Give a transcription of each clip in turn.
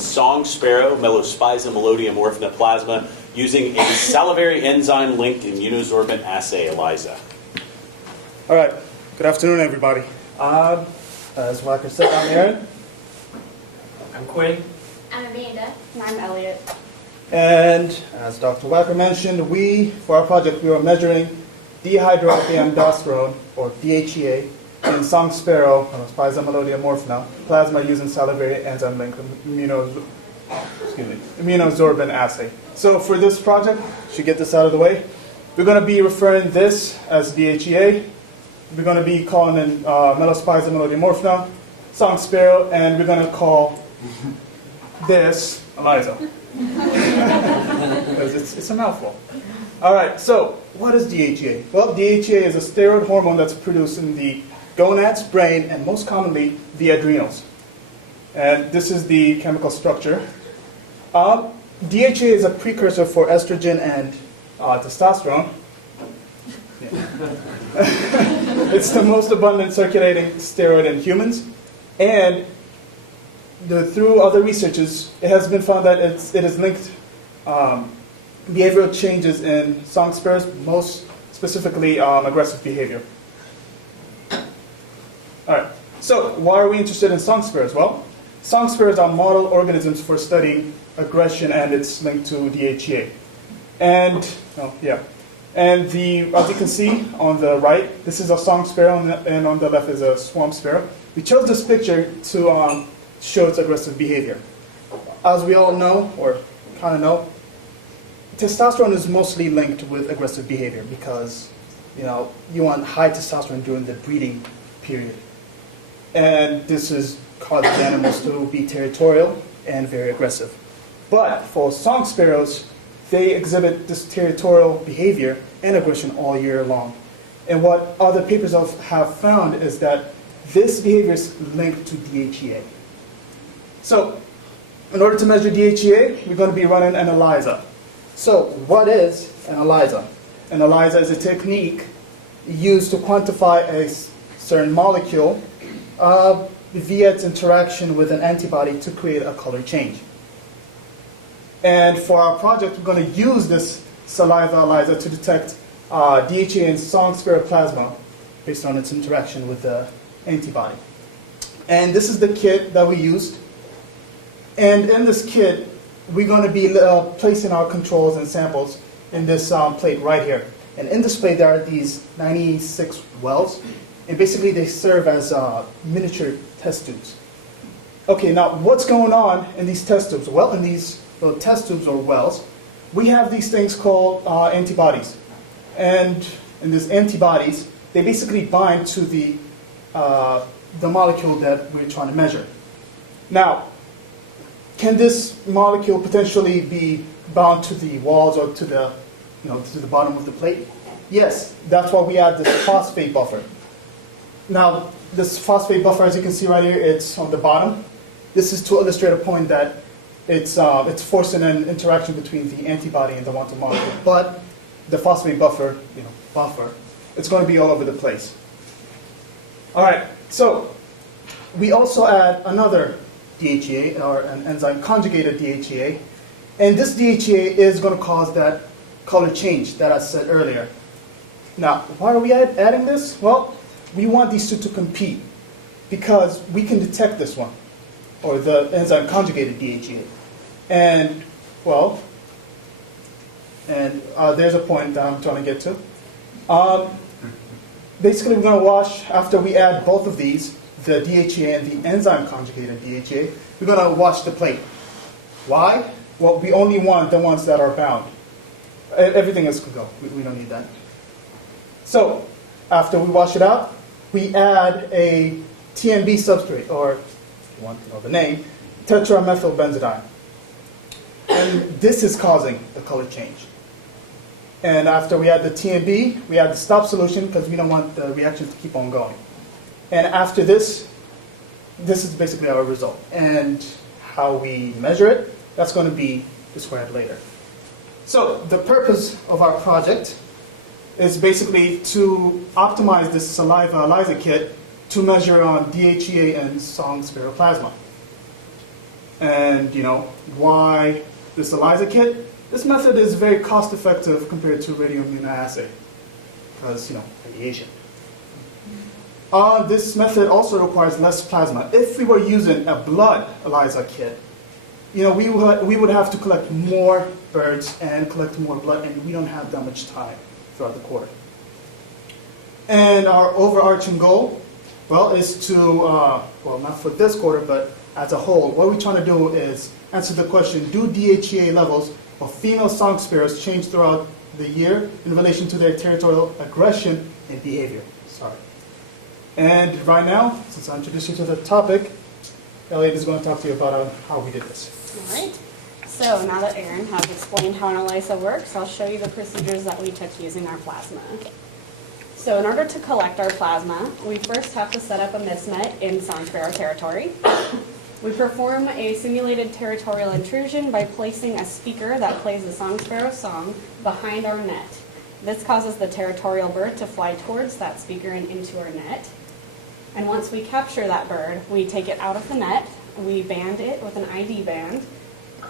song sparrow Melospiza melodium plasma using a salivary enzyme-linked immunosorbent assay ELISA. All right. Good afternoon, everybody. As Walker said, I'm Aaron. I'm Quinn. I'm Amanda. And I'm Elliot. And as Dr. Wacker mentioned, for our project, we were measuring dehydroepiandrosterone, or DHEA, in song sparrow, Melospiza melodium plasma using salivary enzyme-linked immunosorbent assay. So for this project, should get this out of the way, we're going to be referring this as DHEA. We're going to be calling it Melospiza melodium song sparrow, and we're going to call this ELISA. Because it's a mouthful. All right, so what is DHEA? Well, DHEA is a steroid hormone that's produced in the gonads, brain, and most commonly the adrenals. And this is the chemical structure. DHEA is a precursor for estrogen and testosterone. It's the most abundant circulating steroid in humans. And through other researches, it has been found that it is linked behavioral changes in song sparrows, most specifically aggressive behavior. All right, so why are we interested in song sparrows? Well, song sparrows are model organisms for studying aggression and its link to DHEA. And, as you can see on the right, this is a song sparrow, and on the left is a swamp sparrow. We chose this picture to show its aggressive behavior. As we all know, or kind of know, testosterone is mostly linked with aggressive behavior because, you want high testosterone during the breeding period. And this causes animals to be territorial and very aggressive. But for song sparrows, they exhibit this territorial behavior and aggression all year long. And what other papers have found is that this behavior is linked to DHEA. So, in order to measure DHEA, we're going to be running an ELISA. So, what is an ELISA? An ELISA is a technique used to quantify a certain molecule via its interaction with an antibody to create a color change. And for our project, we're going to use this saliva ELISA to detect DHEA in song sparrow plasma based on its interaction with the antibody. And this is the kit that we used. And in this kit, we're going to be placing our controls and samples in this plate right here. And in this plate, there are these 96 wells. And basically, they serve as miniature test tubes. Okay, now what's going on in these test tubes? Well, in these test tubes or wells, we have these things called antibodies. And in these antibodies, they basically bind to the molecule that we're trying to measure. Now, can this molecule potentially be bound to the walls or to the bottom of the plate? Yes, that's why we add this phosphate buffer. Now, this phosphate buffer, as you can see right here, it's on the bottom. This is to illustrate a point that it's forcing an interaction between the antibody and the wanted molecule. But the phosphate buffer, it's going to be all over the place. All right, so we also add another DHEA, or an enzyme conjugated DHEA. And this DHEA is going to cause that color change that I said earlier. Now, why are we adding this? Well, we want these two to compete because we can detect this one, or the enzyme conjugated DHEA. And, there's a point that I'm trying to get to. Basically, we're going to wash, after we add both of these, the DHEA and the enzyme conjugated DHEA, we're going to wash the plate. Why? Well, we only want the ones that are bound. Everything else could go. We don't need that. So, after we wash it out, we add a TMB substrate, or if you want to know the name, tetramethylbenzidine. And this is causing the color change. And after we add the TMB, we add the stop solution because we don't want the reaction to keep on going. And after this is basically our result. And how we measure it, that's going to be described later. So the purpose of our project is basically to optimize this saliva ELISA kit to measure on DHEA and song sparrow plasma. And why this ELISA kit? This method is very cost effective compared to radioimmunoassay because radiation. This method also requires less plasma. If we were using a blood ELISA kit, we would have to collect more birds and collect more blood, and we don't have that much time throughout the quarter. And our overarching goal, is to, not for this quarter, but as a whole, what we're trying to do is answer the question, do DHEA levels of female song sparrows change throughout the year in relation to their territorial aggression and behavior? Sorry. And right now, since I introduced you to the topic, Elliot is going to talk to you about how we did this. All right. So now that Aaron has explained how an ELISA works, I'll show you the procedures that we took using our plasma. So in order to collect our plasma, we first have to set up a mismet in song sparrow territory. We perform a simulated territorial intrusion by placing a speaker that plays the song sparrow song behind our net. This causes the territorial bird to fly towards that speaker and into our net. And once we capture that bird, we take it out of the net, we band it with an ID band,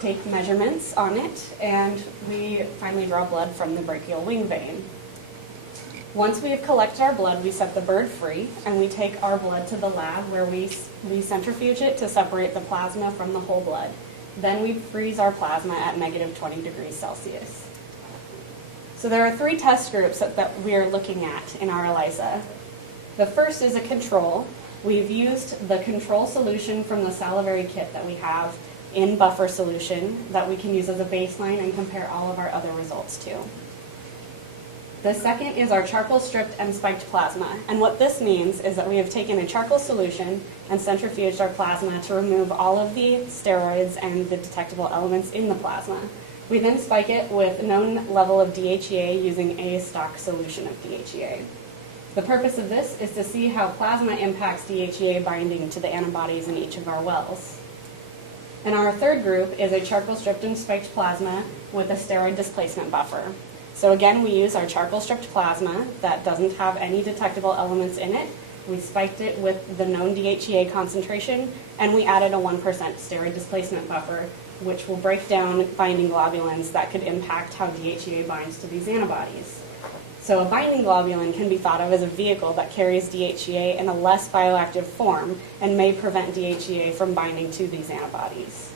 take measurements on it, and we finally draw blood from the brachial wing vein. Once we have collected our blood, we set the bird free, and we take our blood to the lab where we centrifuge it to separate the plasma from the whole blood. Then we freeze our plasma at -20 degrees Celsius. So there are 3 test groups that we are looking at in our ELISA. The first is a control. We've used the control solution from the salivary kit that we have in buffer solution that we can use as a baseline and compare all of our other results to. The second is our charcoal stripped and spiked plasma. And what this means is that we have taken a charcoal solution and centrifuged our plasma to remove all of the steroids and the detectable elements in the plasma. We then spike it with a known level of DHEA using a stock solution of DHEA. The purpose of this is to see how plasma impacts DHEA binding to the antibodies in each of our wells. And our third group is a charcoal stripped and spiked plasma with a steroid displacement buffer. So again, we use our charcoal stripped plasma that doesn't have any detectable elements in it. We spiked it with the known DHEA concentration, and we added a 1% steroid displacement buffer, which will break down binding globulins that could impact how DHEA binds to these antibodies. So a binding globulin can be thought of as a vehicle that carries DHEA in a less bioactive form and may prevent DHEA from binding to these antibodies.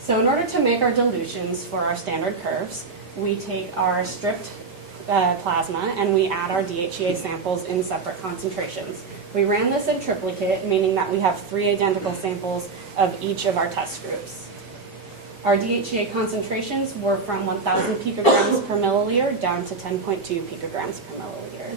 So in order to make our dilutions for our standard curves, we take our stripped plasma and we add our DHEA samples in separate concentrations. We ran this in triplicate, meaning that we have 3 identical samples of each of our test groups. Our DHEA concentrations were from 1,000 picograms per milliliter down to 10.2 picograms per milliliter.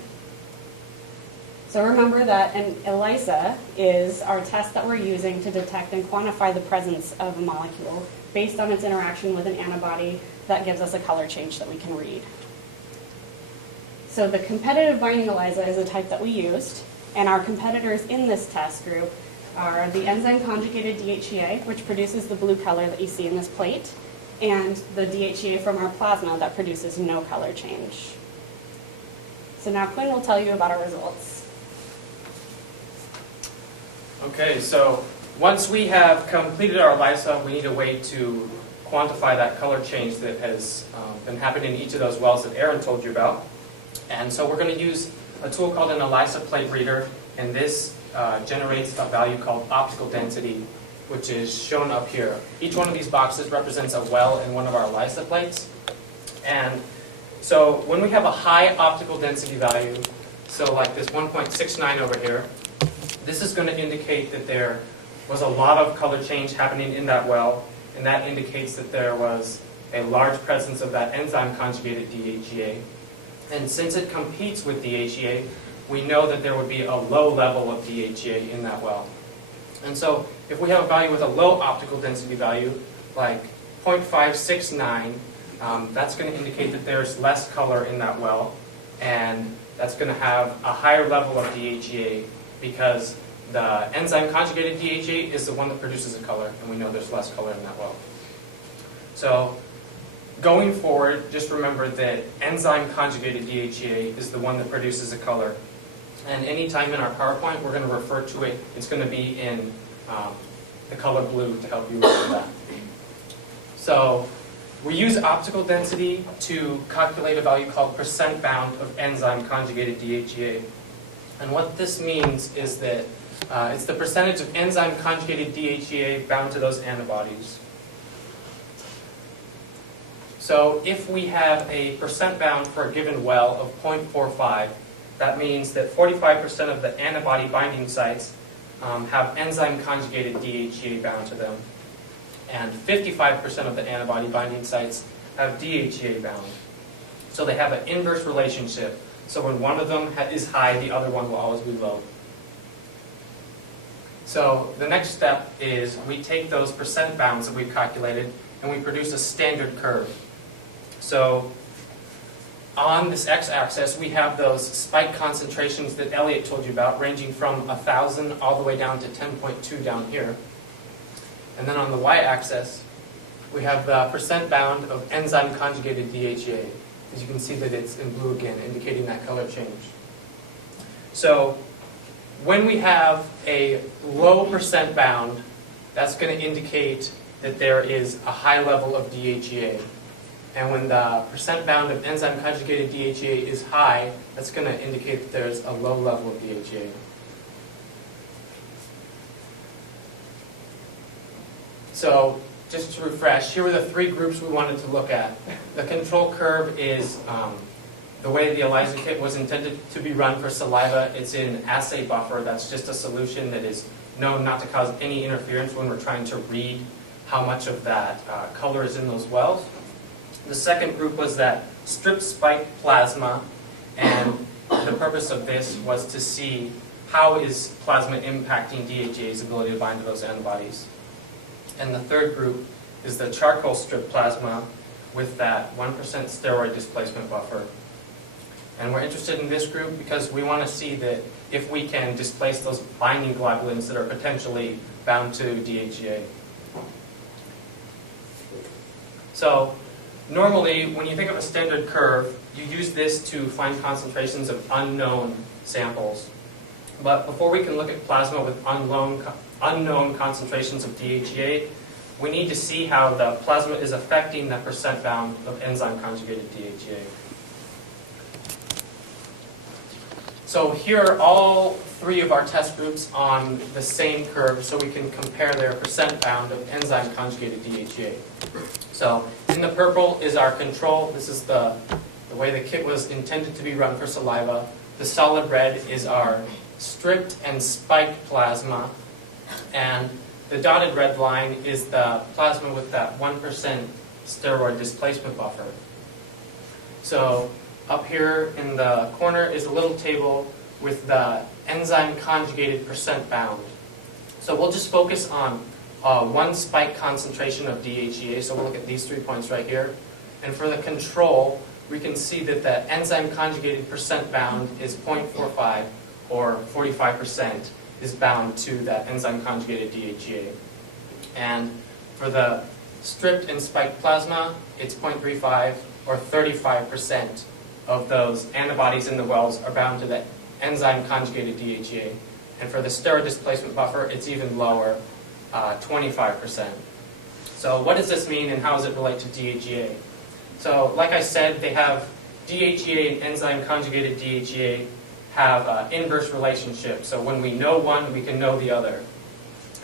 So remember that an ELISA is our test that we're using to detect and quantify the presence of a molecule based on its interaction with an antibody that gives us a color change that we can read. So the competitive binding ELISA is the type that we used, and our competitors in this test group are the enzyme conjugated DHEA, which produces the blue color that you see in this plate, and the DHEA from our plasma that produces no color change. So now Quinn will tell you about our results. Okay, so once we have completed our ELISA, we need a way to quantify that color change that has been happening in each of those wells that Aaron told you about. And so we're going to use a tool called an ELISA plate reader, and this generates a value called optical density, which is shown up here. Each one of these boxes represents a well in one of our ELISA plates. And so when we have a high optical density value, so like this 1.69 over here, this is going to indicate that there was a lot of color change happening in that well, and that indicates that there was a large presence of that enzyme conjugated DHEA. And since it competes with DHEA, we know that there would be a low level of DHEA in that well. And so if we have a value with a low optical density value, like 0.569, that's going to indicate that there's less color in that well, and that's going to have a higher level of DHEA because the enzyme conjugated DHEA is the one that produces a color, and we know there's less color in that well. So going forward, just remember that enzyme conjugated DHEA is the one that produces a color. And anytime in our PowerPoint, we're going to refer to it. It's going to be in the color blue to help you remember that. So we use optical density to calculate a value called percent bound of enzyme conjugated DHEA. And what this means is that it's the percentage of enzyme conjugated DHEA bound to those antibodies. So if we have a percent bound for a given well of 0.45, that means that 45% of the antibody binding sites have enzyme conjugated DHEA bound to them, and 55% of the antibody binding sites have DHEA bound. So they have an inverse relationship. So when one of them is high, the other one will always be low. So the next step is we take those percent bounds that we've calculated and we produce a standard curve. So on this x-axis, we have those spike concentrations that Elliot told you about, ranging from 1,000 all the way down to 10.2 down here. And then on the y-axis, we have the percent bound of enzyme conjugated DHEA. As you can see that it's in blue again, indicating that color change. So when we have a low percent bound, that's going to indicate that there is a high level of DHEA. And when the percent bound of enzyme conjugated DHEA is high, that's going to indicate that there's a low level of DHEA. So just to refresh, here were the three groups we wanted to look at. The control curve is the way the ELISA kit was intended to be run for saliva. It's in assay buffer. That's just a solution that is known not to cause any interference when we're trying to read how much of that color is in those wells. The second group was that strip spike plasma, and the purpose of this was to see how is plasma impacting DHEA's ability to bind to those antibodies. And the third group is the charcoal strip plasma with that 1% steroid displacement buffer. And we're interested in this group because we want to see that if we can displace those binding globulins that are potentially bound to DHEA. So normally, when you think of a standard curve, you use this to find concentrations of unknown samples. But before we can look at plasma with unknown concentrations of DHEA, we need to see how the plasma is affecting the percent bound of enzyme conjugated DHEA. So here are all three of our test groups on the same curve so we can compare their percent bound of enzyme conjugated DHEA. So in the purple is our control. This is the way the kit was intended to be run for saliva. The solid red is our stripped and spiked plasma. And the dotted red line is the plasma with that 1% steroid displacement buffer. So up here in the corner is a little table with the enzyme conjugated percent bound. So we'll just focus on one spike concentration of DHEA. So we'll look at these 3 points right here. And for the control, we can see that the enzyme conjugated percent bound is 0.45, or 45% is bound to that enzyme conjugated DHEA. And for the stripped and spiked plasma, it's 0.35, or 35% of those antibodies in the wells are bound to the enzyme conjugated DHEA. And for the steroid displacement buffer, it's even lower, 25%. So what does this mean and how does it relate to DHEA? So like I said, they have DHEA and enzyme conjugated DHEA have an inverse relationship. So when we know one, we can know the other.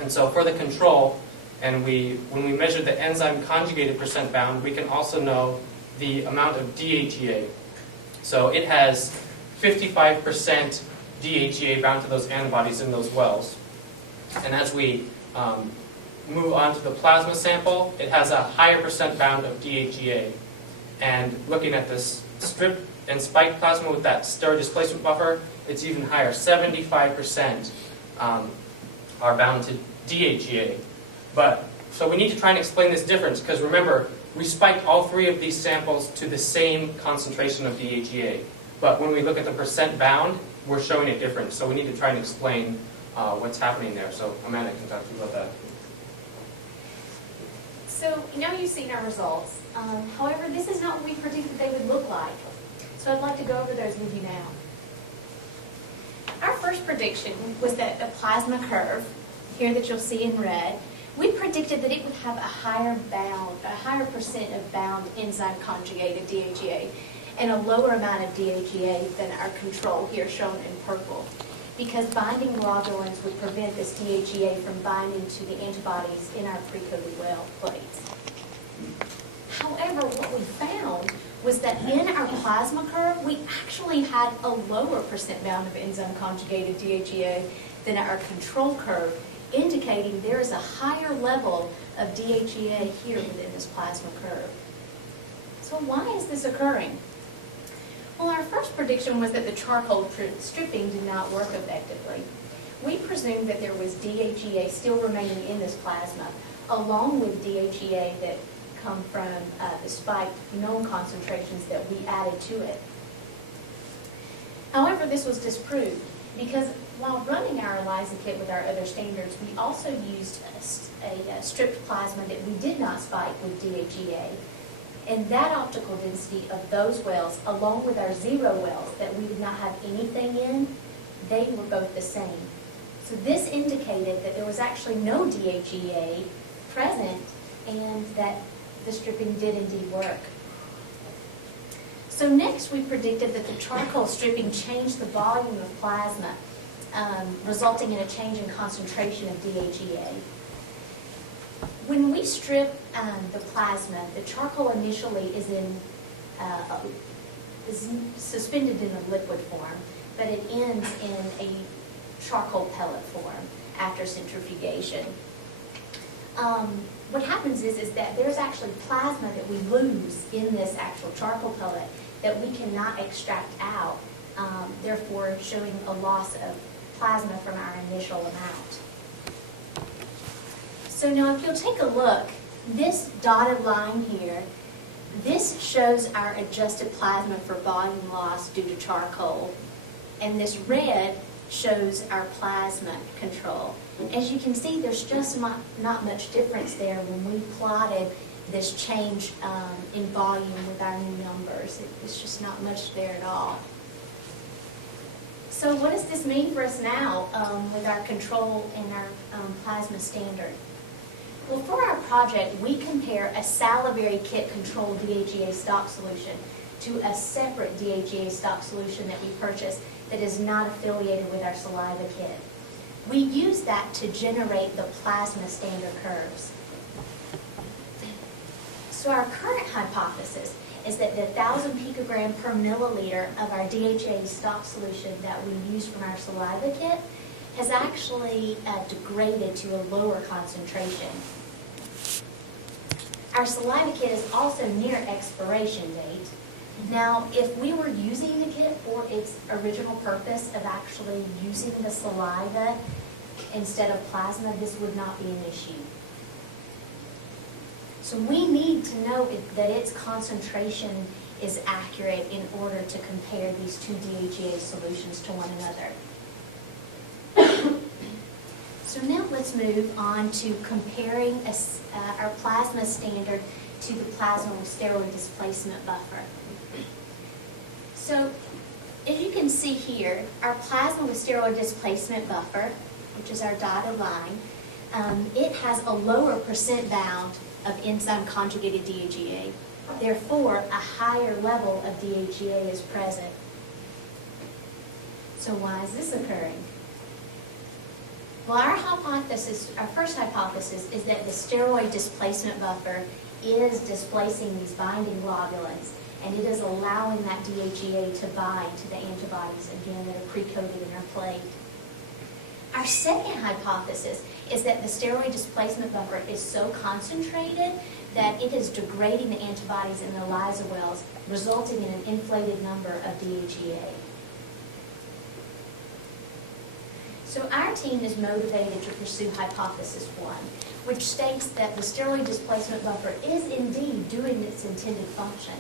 And so for the control, and when we measure the enzyme conjugated percent bound, we can also know the amount of DHEA. So it has 55% DHEA bound to those antibodies in those wells. And as we move on to the plasma sample, it has a higher percent bound of DHEA. And looking at this strip and spike plasma with that steroid displacement buffer, it's even higher. 75% are bound to DHEA. So we need to try and explain this difference, because remember, we spiked all three of these samples to the same concentration of DHEA. But when we look at the percent bound, we're showing a difference. So we need to try and explain what's happening there. So Amanda can talk to you about that. So now you've seen our results. However, this is not what we predicted they would look like. So I'd like to go over those with you now. Our first prediction was that the plasma curve, here that you'll see in red, We predicted that it would have a higher percent of bound enzyme conjugated DHEA and a lower amount of DHEA than our control here shown in purple, because binding globulins would prevent this DHEA from binding to the antibodies in our pre-coated well plates. However, what we found was that in our plasma curve, we actually had a lower percent bound of enzyme conjugated DHEA than our control curve, indicating there is a higher level of DHEA here within this plasma curve. So why is this occurring? Well, our first prediction was that the charcoal stripping did not work effectively. We presumed that there was DHEA still remaining in this plasma, along with DHEA that come from the spiked known concentrations that we added to it. However, this was disproved because while running our ELISA kit with our other standards, we also used a stripped plasma that we did not spike with DHEA. And that optical density of those wells, along with our 0 wells that we did not have anything in, they were both the same. So this indicated that there was actually no DHEA present and that the stripping did indeed work. So next we predicted that the charcoal stripping changed the volume of plasma, resulting in a change in concentration of DHEA. When we strip the plasma, the charcoal initially is suspended in a liquid form, but it ends in a charcoal pellet form after centrifugation. What happens is that there's actually plasma that we lose in this actual charcoal pellet that we cannot extract out, therefore showing a loss of plasma from our initial amount. So now if you'll take a look, this dotted line here, this shows our adjusted plasma for volume loss due to charcoal, and this red shows our plasma control. As you can see, there's just not much difference there when we plotted this change in volume with our new numbers. It's just not much there at all. So what does this mean for us now with our control and our plasma standard? Well, for our project, we compare a salivary kit controlled DHEA stock solution to a separate DHEA stock solution that we purchased that is not affiliated with our saliva kit. We use that to generate the plasma standard curves. So our current hypothesis is that the 1,000 picogram per milliliter of our DHEA stock solution that we use from our saliva kit has actually degraded to a lower concentration. Our saliva kit is also near expiration date. Now, if we were using the kit for its original purpose of actually using the saliva instead of plasma, this would not be an issue. So we need to know that its concentration is accurate in order to compare these two DHEA solutions to one another. So now let's move on to comparing our plasma standard to the plasma with steroid displacement buffer. So as you can see here, our plasma with steroid displacement buffer, which is our dotted line, it has a lower percent bound of enzyme conjugated DHEA. Therefore, a higher level of DHEA is present. So why is this occurring? Well, our first hypothesis is that the steroid displacement buffer is displacing these binding globulins, and it is allowing that DHEA to bind to the antibodies, again, that are pre-coated in our plate. Our second hypothesis is that the steroid displacement buffer is so concentrated that it is degrading the antibodies in the ELISA wells, resulting in an inflated number of DHEA. So our team is motivated to pursue hypothesis 1, which states that the steroid displacement buffer is indeed doing its intended function.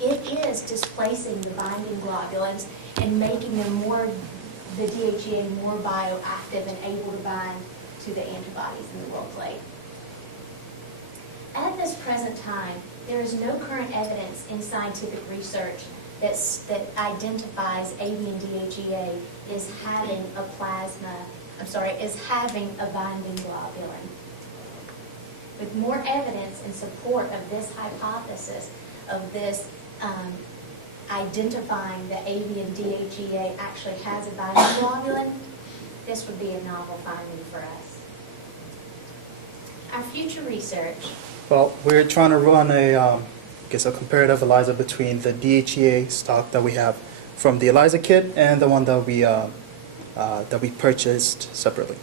It is displacing the binding globulins and making them the DHEA more bioactive and able to bind to the antibodies in the well plate. At this present time, there is no current evidence in scientific research that identifies avian DHEA is having a binding globulin. with more evidence in support of this hypothesis, of this identifying that avian DHEA actually has a binding globulin, this would be a novel finding for us. Our future research. Well, we're trying to run a comparative ELISA between the DHEA stock that we have from the ELISA kit and the one that we purchased separately.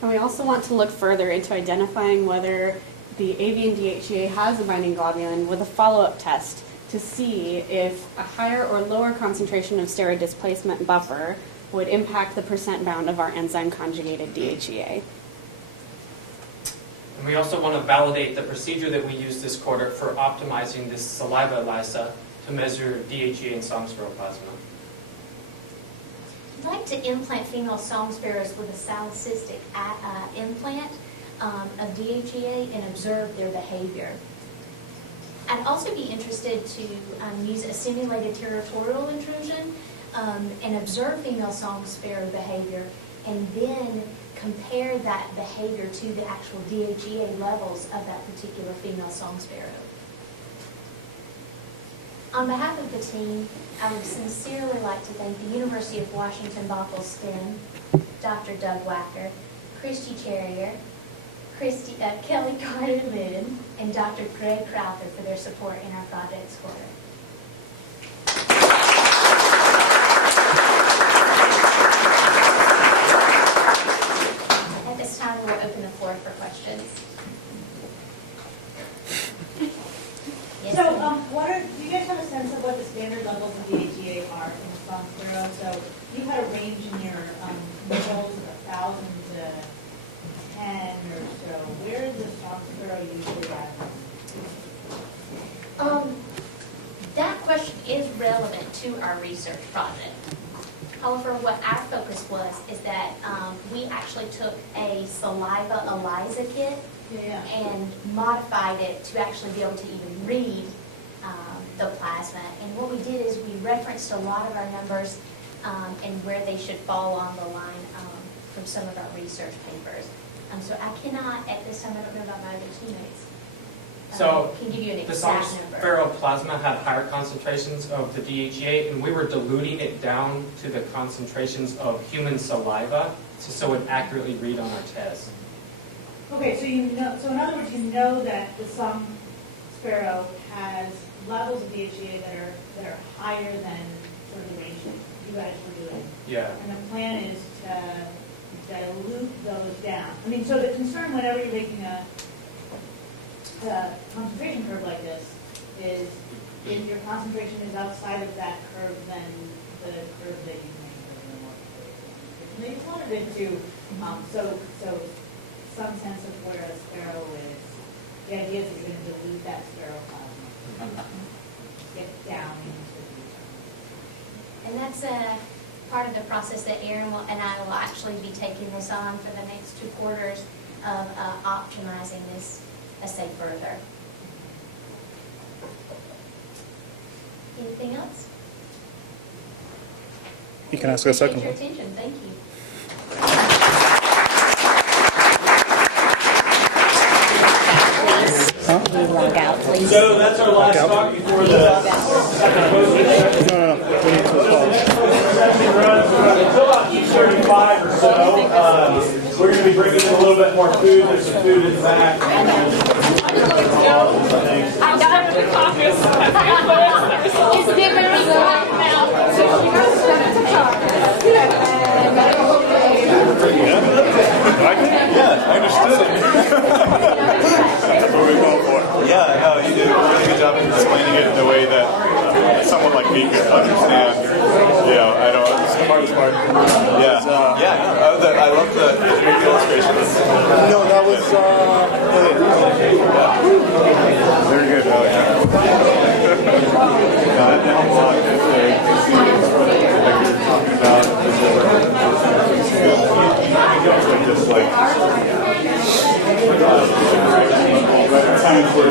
And we also want to look further into identifying whether the avian DHEA has a binding globulin with a follow-up test to see if a higher or lower concentration of steroid displacement buffer would impact the percent bound of our enzyme conjugated DHEA. And we also want to validate the procedure that we used this quarter for optimizing this saliva ELISA to measure DHEA in song sparrow plasma. I'd like to implant female song sparrows with a salicystic implant of DHEA and observe their behavior. I'd also be interested to use a simulated territorial intrusion and observe female song sparrow behavior, and then compare that behavior to the actual DHEA levels of that particular female song sparrow. On behalf of the team, I would sincerely like to thank the University of Washington Bothell Spin, Dr. Doug Wacker, Christy Charrier, Kelly Carter-Lynn, and Dr. Greg Crowther for their support in our projects quarter. At this time, we'll open the floor for questions. Yes, So, ma'am. do you guys have a sense of what the standard levels of DHEA are in the song sparrow? So, you had a range in your results of 1,000 to 10 or so. Where is the song sparrow usually at? That question is relevant to our research project. However, what our focus was is that we actually took a saliva ELISA kit Yeah. and modified it to actually be able to even read the plasma. And what we did is we referenced a lot of our numbers and where they should fall on the line from some of our research papers. So I cannot, at this time, I don't know about my other teammates, So can give you an the song exact number. sparrow plasma had higher concentrations of the DHEA, and we were diluting it down to the concentrations of human saliva so it would accurately read on our test. Okay, so you know, so in other words, you know that the song sparrow has levels of DHEA that are higher than sort of the range that you guys were doing. Yeah. And the plan is to dilute those down. I mean, so the concern whenever you're making a concentration curve like this is if your concentration is outside of that curve, then the curve that you make is the more curve. They just wanted it to, so some sense of where a sparrow is. The idea is you're going to dilute that sparrow plasma, get down into the And that's a part of the process that Aaron and I will actually be taking this on for the next 2 quarters of optimizing this assay further. Anything else? You can ask a second Appreciate one. your attention. Thank you. Log out, please. So that's our last talk before the second closing. No. We need to pause. Until about 2:35 or so, we're going to be bringing in a little bit more food. There's some food in the back. I'm done with the caucus. It's different now. Yeah, I understood it. That's what we go for. Yeah, no, you did a really good job of explaining it in a way that someone like me could understand. You know, I don't. This is the hardest part. I love the illustrations. No, that was Very good. That helped a lot. Like you were talking about, just like times where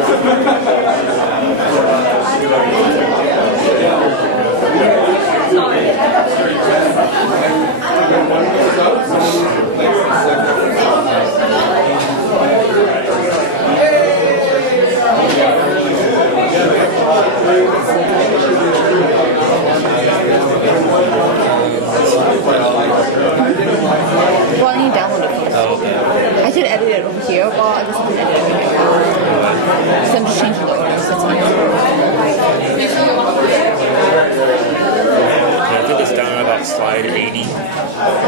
slide 80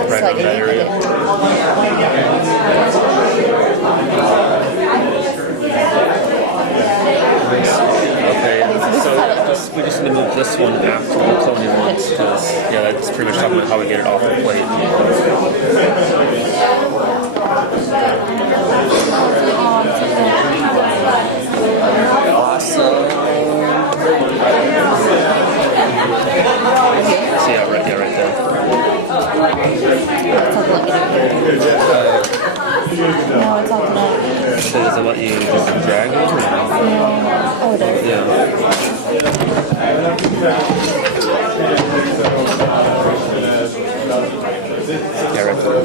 right on that area. Okay, so we just need to move this one after the cloning ones, because yeah, that's pretty much talking about how we get it off the plate. Awesome. So yeah, right there. No, it's all done. So does it let you just drag it or no? Oh, there. Yeah. Yeah, right there.